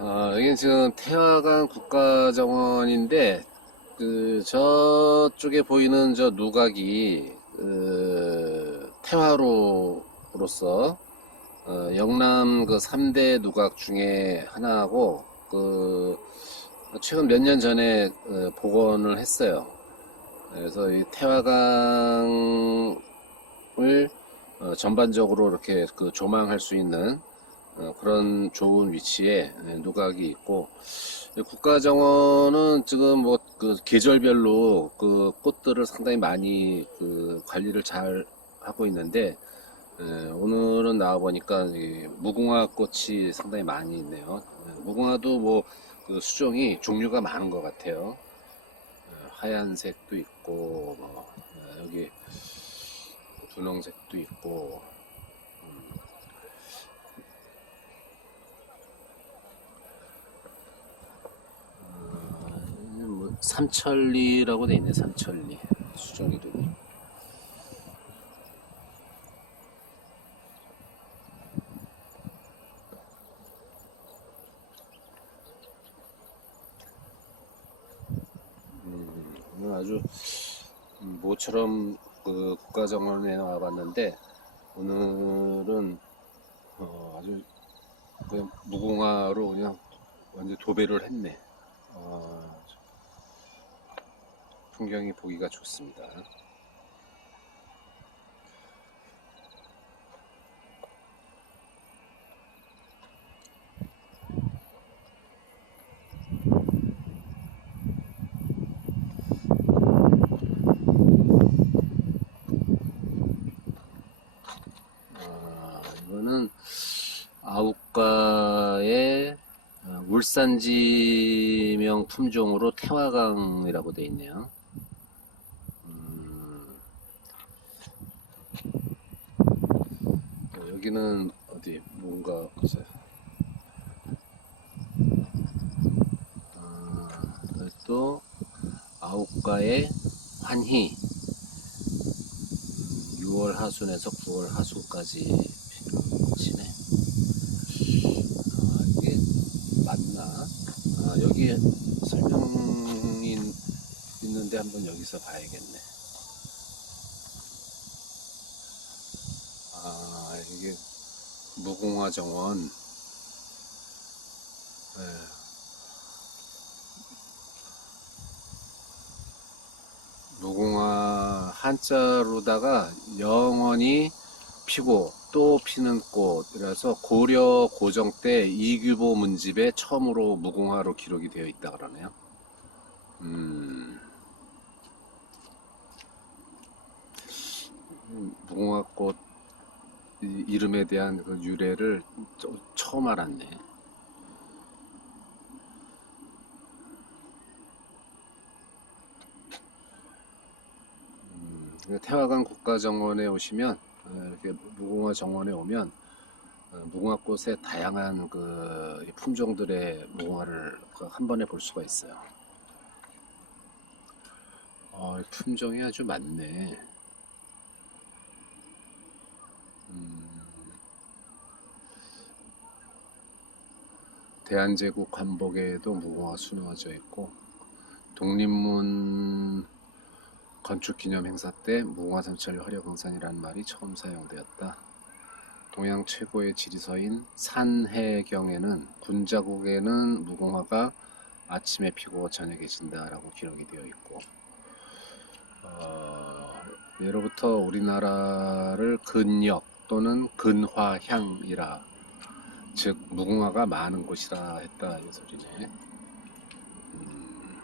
어, 여기 지금 태화강 국가정원인데, 그, 저쪽에 보이는 저 누각이, 그, 태화로로서, 어, 영남 그 3대 누각 중에 하나고, 그, 최근 몇 년 전에 어, 복원을 했어요. 그래서 이 태화강을 어, 전반적으로 이렇게 그 조망할 수 있는 어, 그런 좋은 위치에 예, 누각이 있고 이 국가정원은 지금 뭐 그 계절별로 그 꽃들을 상당히 많이 그 관리를 잘 하고 있는데 예, 오늘은 나와 보니까 이 무궁화 꽃이 상당히 많이 있네요. 예, 무궁화도 뭐 그 수종이 종류가 많은 것 같아요. 예, 하얀색도 있고 뭐, 예, 여기 분홍색도 있고 음, 어, 뭐 삼천리라고 돼 있네 삼천리 수종 이름이 음, 아주 음, 모처럼 그 국가정원에 와봤는데 오늘은 어, 아주 그냥 무궁화로 그냥 완전 도배를 했네. 어, 풍경이 보기가 좋습니다. 아, 이거는 아욱가의 어, 울산지명 품종으로 태화강이라고 되어 있네요. 음, 어, 여기는 어디 뭔가 글쎄. 아, 또 아욱가의 환희 6월 하순에서 9월 하순까지 꽃이네. 아, 이게 맞나? 아, 여기 설명이 있는데 한번 여기서 봐야겠네. 아, 이게 무궁화 정원. 네. 무궁화 한자로다가 영원히 피고 또 피는 꽃이라서 고려 고정 때 이규보 문집에 처음으로 무궁화로 기록이 되어 있다 그러네요. 음, 음, 무궁화꽃 이- 이름에 대한 그 유래를 저- 처음 알았네. 음, 태화강 국가정원에 오시면 어, 이렇게 무궁화 정원에 오면 어, 무궁화꽃의 다양한 그 품종들의 무궁화를 그한 번에 볼 수가 있어요. 어, 이 품종이 아주 많네. 음, 대한제국 관복에도 무궁화 수놓아져 있고 독립문 건축 기념 행사 때 무궁화 삼천리 화려강산이라는 말이 처음 사용되었다. 동양 최고의 지리서인 산해경에는 군자국에는 무궁화가 아침에 피고 저녁에 진다라고 기록이 되어 있고 어, 예로부터 우리나라를 근역 또는 근화향이라 즉 무궁화가 많은 곳이라 했다 이 소리네. 음.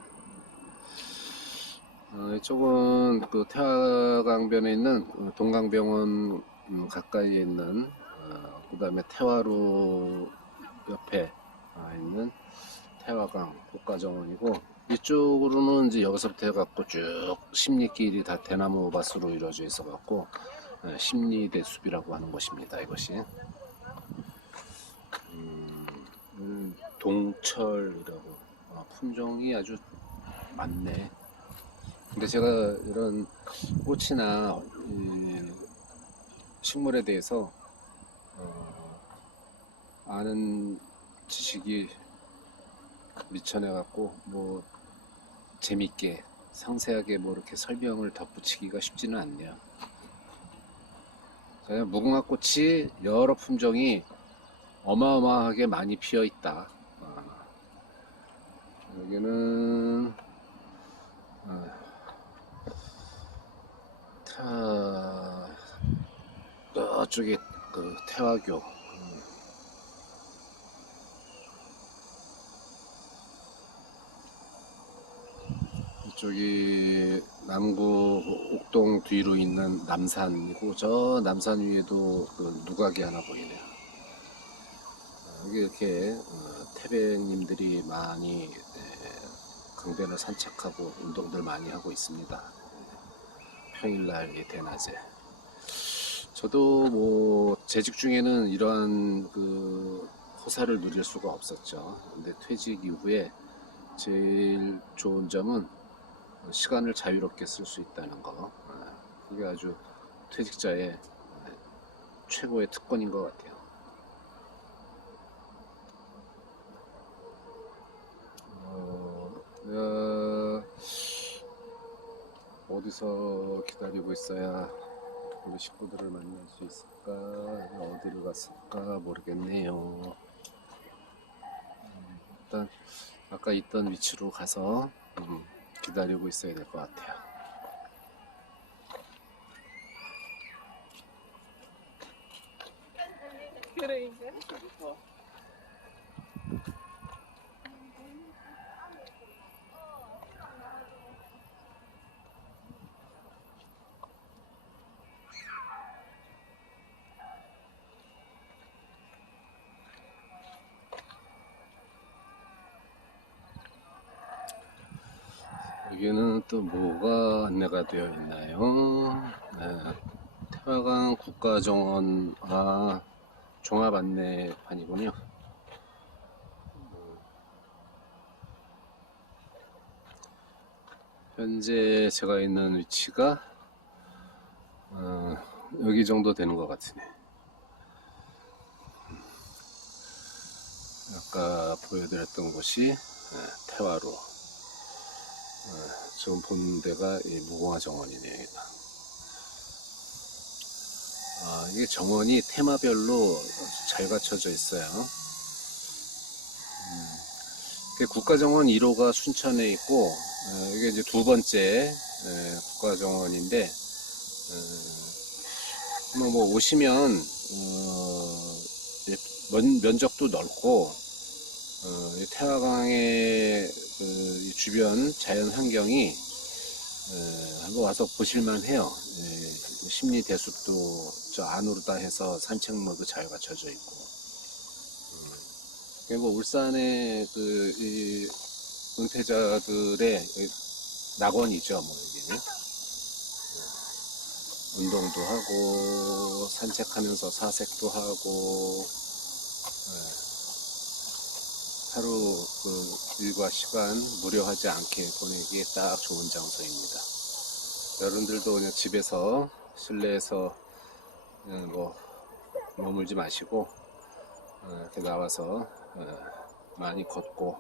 어, 이쪽은 그 태화강변에 있는 그 동강병원 음, 가까이에 있는 어, 그 다음에 태화루 옆에 아, 있는 태화강 국가정원이고 이쪽으로는 이제 여기서부터 해갖고 쭉 십리길이 다 대나무 밭으로 이루어져 있어갖고 어, 십리대 숲이라고 하는 곳입니다. 이것이 음, 음, 동철이라고 어, 품종이 아주 많네. 근데 제가 이런 꽃이나 이 식물에 대해서 어, 아는 지식이 미천해갖고 뭐 재밌게 상세하게 뭐 이렇게 설명을 덧붙이기가 쉽지는 않네요. 그냥 무궁화 꽃이 여러 품종이 어마어마하게 많이 피어 있다. 아, 여기는 아, 타 저쪽에 그 태화교 음. 이쪽이 남구 옥동 뒤로 있는 남산이고 저 남산 위에도 그 누각이 하나 보이네요. 어, 여기 이렇게 어, 태백님들이 많이 예, 강변을 산책하고 운동들 많이 하고 있습니다. 평일날 이 대낮에. 저도 뭐 재직 중에는 이러한 그 호사를 누릴 수가 없었죠. 근데 퇴직 이후에 제일 좋은 점은 시간을 자유롭게 쓸 수 있다는 거. 아, 그게 아주 퇴직자의 아, 최고의 특권인 것 같아요. 어, 내가 어디서 기다리고 있어야 우리 식구들을 만날 수 있을까? 어디를 갔을까 모르겠네요. 음, 일단 아까 있던 위치로 가서 음, 기다리고 있어야 될 것 같아요. 그러니까. 여기는 또 뭐가 안내가 되어 있나요? 네, 태화강 국가정원 아 종합 안내판이군요. 음. 현재 제가 있는 위치가 어, 여기 정도 되는 것 같으네. 음. 아까 보여드렸던 곳이 네, 태화로. 어, 지금 본 데가 이 무궁화 정원이네요. 아, 이게 정원이 테마별로 잘 갖춰져 있어요. 음, 국가정원 1호가 순천에 있고, 어, 이게 이제 두 번째 에, 국가정원인데, 어, 뭐, 뭐 오시면, 어, 예, 면, 면적도 넓고, 어, 이 태화강의 그, 이 주변 자연 환경이 에, 한번 와서 보실만 해요. 예, 심리 대숲도 저 안으로 다 해서 산책로도 잘 갖춰져 있고. 음, 뭐 울산의 그, 이 은퇴자들의 이 낙원이죠, 뭐 이게. 예. 운동도 하고, 산책하면서 사색도 하고, 예. 하루 그 일과 시간 무료하지 않게 보내기에 딱 좋은 장소입니다. 여러분들도 그냥 집에서 실내에서 그냥 뭐 머물지 마시고 어, 이렇게 나와서 어, 많이 걷고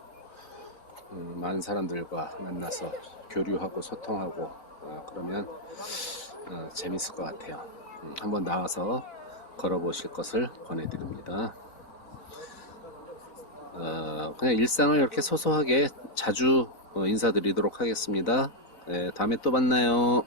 음, 많은 사람들과 만나서 교류하고 소통하고 어, 그러면 어, 재밌을 것 같아요. 음, 한번 나와서 걸어보실 것을 권해드립니다. 어, 그냥 일상을 이렇게 소소하게 자주 어, 인사드리도록 하겠습니다. 네, 다음에 또 만나요.